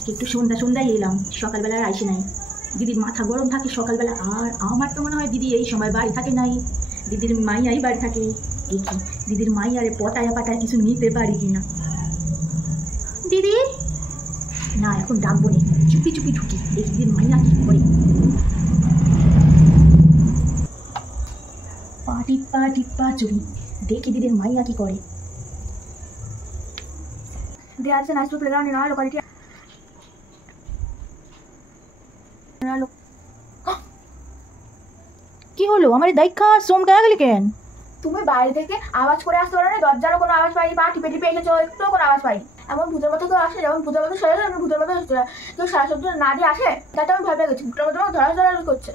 আজকে একটু সন্ধ্যায় এলাম, সকালবেলা আর আসে নাই। দিদির মাথা গরম থাকে সকালবেলা, আর আমার তো মনে হয় দিদি এই সময় বাড়ি থাকে নাই, দিদির মাইয়াই বাড়ি থাকে। দেখি দিদির মাইয়ারে পটায়া পাটায় কিছু নিতে পারি কিনা। দিদি না, এখন ডাকবো নি, চুপি চুপি ঢুকি, দেখি দিদির মাইয়া কি করে। টিপ্পা টিপ্পা চুরি, দেখি দিদির মাইয়া কি করে। দিয়ে আছে নাইস প্লেগ্রাউন্ড না লোকালিটি কি হলো আমার দেখা চমকা গেলি কেন? তুমি বাইরে থেকে আওয়াজ করে আসতে পারো না, দরজারও কোনো আওয়াজ পাইনি, পা টিপে টিপে এসেছো, একটু কোনো আওয়াজ পাইনি। এমন ভূতের মতো তো আসে, যেমন ভূতের মতো সেরে এমন ভূতের মতো কেউ সারা শব্দ না দিয়ে আসে, তাতে আমি ভয় গেছি। ভূতের মতো ধরা করছে।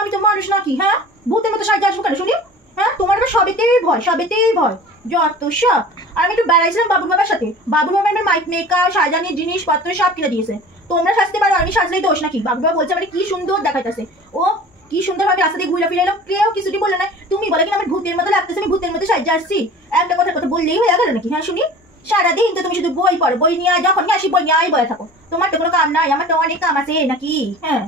আমি তো মানুষ নাকি? হ্যাঁ, ভূতের মতো সাজা আসবো কেন শুনি? হ্যাঁ, তোমার আবার সবেতেই ভয়, সবেতেই ভয়, যত সব। আর আমি একটু বেড়াইছিলাম বাবুর বাবার সাথে, বাবুর বাবা আমার মাইক মেকআপ সাজানির জিনিসপত্র সব কিনে দিয়েছে। তোমরা সাজতে পারো, আমি সাজলেই দোষ নাকি? বাবুর বাবা বলছে আমার কি সুন্দর দেখাইতেছে, ও কি সুন্দর ভাবে রাস্তা দিয়ে ঘুরে ফিরে এলো, কেউ কিছুটি বলে না। তুমি বলে কিনা আমার ভূতের মতো লাগতেছে, আমি ভূতের মতো সাজা আসছি। একটা কথা বললেই হয়ে গেল নাকি? হ্যাঁ শুনি, সারাদিন তো তুমি শুধু বই পড়ো, বই নিয়ে যখন আসি বই নিয়ে বলে থাকো। তোমার তো কোনো কাম নাই, আমার তো অনেক কাম আছে নাকি? হ্যাঁ,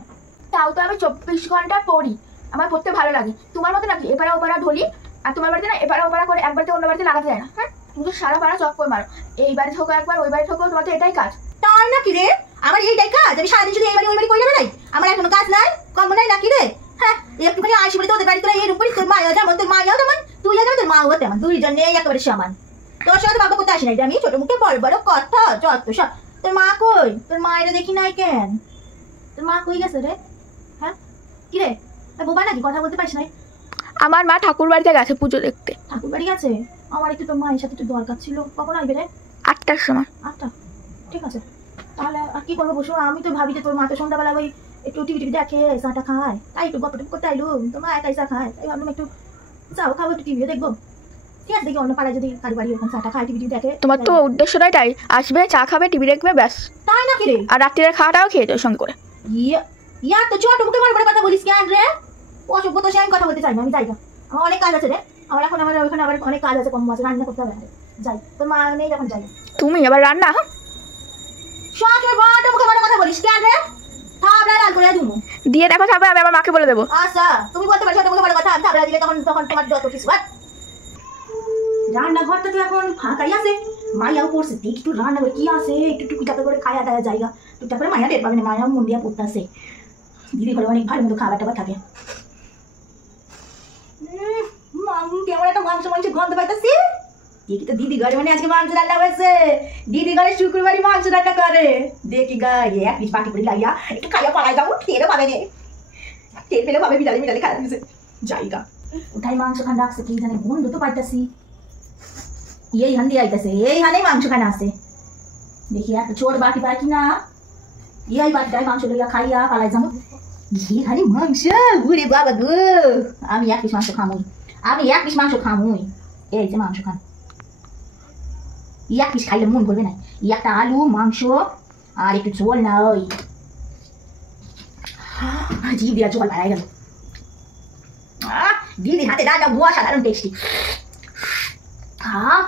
তাও তো আমি 24 ঘন্টা পড়ি, আমার পড়তে ভালো লাগে। তোমার মতো নাকি এপারা ওপারা ঢলি, আর তোমার বাড়িতে না এপারা ওপারা করে একবারতে অন্য বাড়িতে লাগাতে যায় না। হ্যাঁ, তুমি তো সারা পাড়া চক্কর মারো, এই বাড়ি ঠোকো একবার, ওই বাড়ি ঠোকো, তোমার তো এটাই কাজ। তাই নাকি রে? আমার এইটাই কাজ? আমি সারাদিন শুধু এই বাড়ি ওই বাড়ি করে বেড়াই, আমার আর কোনো কাজ নাই, কম নাই নাকি রে? হ্যাঁ, একটুখানি আসি বলে তোদের বাড়ি তোরা এর উপরই, তোর মায়া যেমন তোর মায়াও তেমন, তুই যেমন তোর মাও তেমন, দুইজনে একেবারে সমান। তোর সাথে বাবা করতে আসি নাই, আমি ছোট মুখে বড় বড় কথা যত সব। তোর মা কই? তোর মায়েরা দেখি নাই কেন? তোর মা কই গেছে রে? হ্যাঁ কি রে, বোবা নাকি কথা বলতে পারিস নাই? আমার মা ঠাকুর বাড়িতে গেছে পুজো দেখতে। ঠাকুর বাড়ি গেছে? আমার একটু তোর মায়ের সাথে একটু দরকার ছিল। কখন আসবে রে? 8টার সময়। 8টা? ঠিক আছে, তাহলে আর কি করবো বসো। আমি তো ভাবি যে তোর মা তো সন্ধ্যাবেলা ওই একটু টিভি দেখে চাটা খায়, তাই একটু গল্প করতে আইলু। তোর মা একাই চা খায়, তাই ভাবলাম একটু চাও খাবো, একটু টিভিও দেখবো। ঠিক আছে, দেখি অন্য পাড়ায় যদি কারো বাড়ি ওখানে চাটা খায়, টিভি দেখে। তোমার তো উদ্দেশ্যটাই তাই, আসবে চা খাবে টিভি দেখবে ব্যাস। তাই নাকি রে? আর রাত্রির খাওয়াটাও খেয়ে যাও সঙ্গে করে। ইয়া তো ছোট মুখে বড় বড় কথা বলিস কেন রে? অসভ্য তো, সে আমি কথা বলতে চাই না, আমি যাই না, আমার অনেক কাজ আছে রে। আমার এখন আমার ওইখানে আবার অনেক কাজ আছে, কম আছে, রান্না করতে হবে, যাই। তোর মা নেই যখন যাই। তুমি আবার রান্না? সবসময় বড় মুখে বড় কথা বলিস কেন রে? থাবড়া লাল করে দিমু দিয়ে দেখো থাকবে, আমি আমার মাকে বলে দেবো। আচ্ছা, তুমি বলতে পারছো ছোট মুখে বড় কথা, আমি থাবড়া দিলে তখন তখন তোমার যত কিছু। রান্নাঘরটা তো এখন ফাঁকাই আছে, মায়াও পড়ছে, দেখি একটু রান্না করে কি আছে, একটু টুকিটাকে করে খায়া টায়া জায়গা টুকটাক করে। মায়া টের পাবে না, মায়াও মন দিয়া পড়তে আসে। দিদি ঘরে অনেক ভালো মতো খাবার টাবার থাকে। কেমন একটা মাংস মাংস গন্ধ পাইতেছি। দেখি তো দিদি ঘরে মানে আজকে মাংস রান্না হয়েছে, দিদি ঘরে শুক্রবারই মাংস রান্না করে। দেখি গায়ে এক পিস বাটি করে লাইয়া একটু খাইয়া পালাই যাবো, টেরও পাবে রে, টের পেলে পাবে বিড়ালি বিড়ালি খারাপ দিছে জায়গা। ওটাই মাংস খান রাখছে, কি জানে গন্ধ তো পাইতেছি। এই হান দিয়ে আইতেছে, এই হানেই মাংস খানা আছে। দেখি একটা ছোট বাটি পাই কিনা, এই বাটিটাই মাংস লইয়া খাইয়া পালাই যাবো। খালি মাংস, ঘুরে বাবা গো, আমি এক পিস মাংস খামুই, আমি এক পিস মাংস খামুই। এই যে মাংস খান, এক পিস খাইলে মন করবে না। একটা আলু মাংস আর একটু ঝোল না, ওই জি দিয়া জল বাড়াই গেল। দিদি হাতে রান্না বুয়া সাধারণ টেস্টি,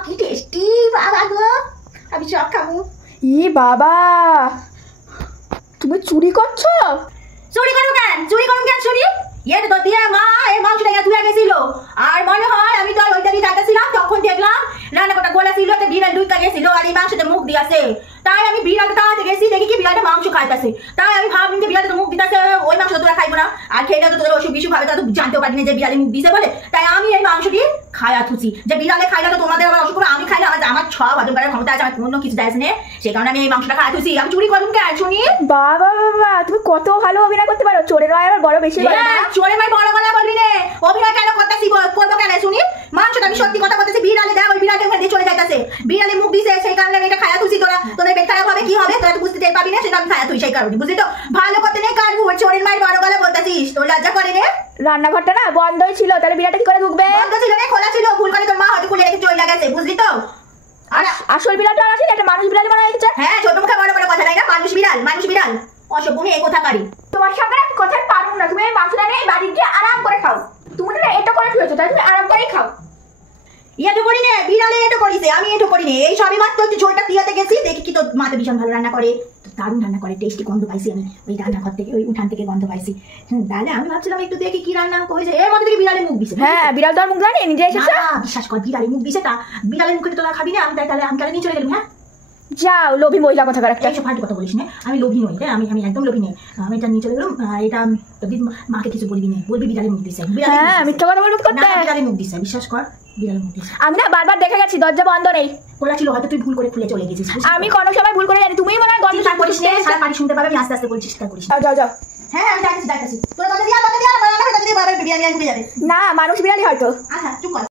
কি টেস্টি বাবা গো, আমি সব খাবো। ই বাবা, তুমি চুরি করছো? চুরি করবো কেন? চুরি করবো কেন শুনি? এটা তো দিয়ে মা এই মাংসটা তুলে গেছিল, আর মনে হয় আমি তো ওইটা দিয়ে যাইতেছিলাম, তখন দেখলাম রান্নাটা গোলা ছিল, একটা বিড়াল ঢুকে গেছিল আর এই মাংসতে মুখ দিয়েছে। তাই আমি বিড়ালটা তাড়াতে গেছি, দেখি কি বিড়ালটা মাংস খাইতেছে। তাই আমি ভাবলাম যে বিড়ালটা মুখ দিতেছে, ওই মাংস তোরা খাইবো না, আর খেলে তো তোদের অসুখ বিসুখ হবে, তারা তো জানতেও পারিনি যে বিড়ালে মুখ দিছে বলে। তাই আমি এই মাংসটি খায়া থুছি, যে বিড়ালে খাইলে তো তোমাদের আবার অসুখ হবে, আমি খাইলে আমার সব হজম করার ক্ষমতা আছে, আমার কোনো কিছু যায় না, সেই কারণে আমি এই মাংসটা খায়া থুছি। আমি চুরি করুন কেন শুনি? বাবা বাবা, তুমি কত ভালো অভিনয় করতে পারো, চোরের হয় আবার বড় বেশি। চোরের ভাই বড় গলা বলবি রে, অভিনয় কেন করতেছি, করবো কেন শুনি? মাংসটা আমি সত্যি কথা বলতেছি, বিড়ালে দেখ ওই বিড়ালটা ওখানে চলে যাইতেছে, বিড়ালে মুখ দিছে, সেই কারণে আমি এটা খায়া থুছি। তোদের পেট খারাপ হবে, কি হবে তোরা তো বুঝতে পারবি না, সেটা আমি খায়া থুই সেই কারণে, বুঝলি তো? ভালো করতে নেই কার চোরের মায়ের বড় গলা বলতেছিস, তোর লজ্জা করে রে? রান্নাঘরটা না বন্ধই ছিল, তাহলে বিড়ালটা কি করে ঢুকবে? বন্ধ ছিল রে, খোলা ছিল, ভুল করে তোর মা হয়তো খুলে রেখে চলে গেছে, বুঝলি তো? আসল বিড়ালটা আছে, একটা মানুষ বিড়াল বানাই দিচ্ছে। হ্যাঁ, ছোট মুখে বড় বড় কথা নাই না, মানুষ বিড়াল, মানুষ বিড়াল, অসভ্য মেয়ে কথা পারি। তোমার সঙ্গে আমি কথা পারবো না, তুমি এই মাংসটা নিয়ে বাড়ি গিয়ে আরাম করে খাও। তুমি না এটা করে শুয়েছো, তাই তুমি আরাম করেই খাও। এটো করি নে, বিড়ালে এটো করিছে, আমি এটো করি নে। এই সবই মাত্র একটু ঝোলটা দিয়াতে গেছি, দেখি কি তোর মাতে ভীষণ ভালো রান্না করে, দারুণ রান্না করে, টেস্টি গন্ধ পাইছি আমি ওই রান্নাঘর থেকে, ওই উঠান থেকে গন্ধ পাইছি। তাহলে আমি ভাবছিলাম একটু দেখি কি রান্না করেছে। এর মধ্যে থেকে বিড়ালের মুখ দিছে। হ্যাঁ, বিড়াল তো আর মুখ জানে নিজে এসেছে। বিশ্বাস কর, বিড়ালের মুখ দিছে, তা বিড়ালের মুখে তোরা খাবি না। আমি তাহলে নিয়ে চলে গেলাম। হ্যাঁ যাও, লোভী মহিলা কোথাকার একটা। এইসব ফালতু কথা বলিস না, আমি লোভী নই রে, আমি একদম লোভী নেই। আমি এটা নিয়ে চলে গেলাম। এটা তোর মাকে কিছু বলবি না, বলবি বিড়ালের মুখ দিছে। হ্যাঁ, মিথ্যা কথা বলবি করতে। বিড়ালের মুখ দিছে, বিশ্বাস কর, বিড়ালের মুখ দিছে। আমি না বারবার দেখে গেছি দরজা বন্ধ নেই, খোলা ছিল, হয়তো তুই ভুল করে খুলে চলে গেছিস। আমি কোনো সময় ভুল করে জানি, তুমিই মনে হয় গন্ধ করিস না, সারা বাড়ি শুনতে পাবে। আমি আস্তে আস্তে বলছিস, চেষ্টা করিস। যাও যাও। হ্যাঁ আমি যাচ্ছি। তোরা দরজা দিয়া বাবা বিরিয়ানি ঢুকে যাবে। না, মানুষ বিড়ালই হয়তো। আচ্ছা চুপ কর।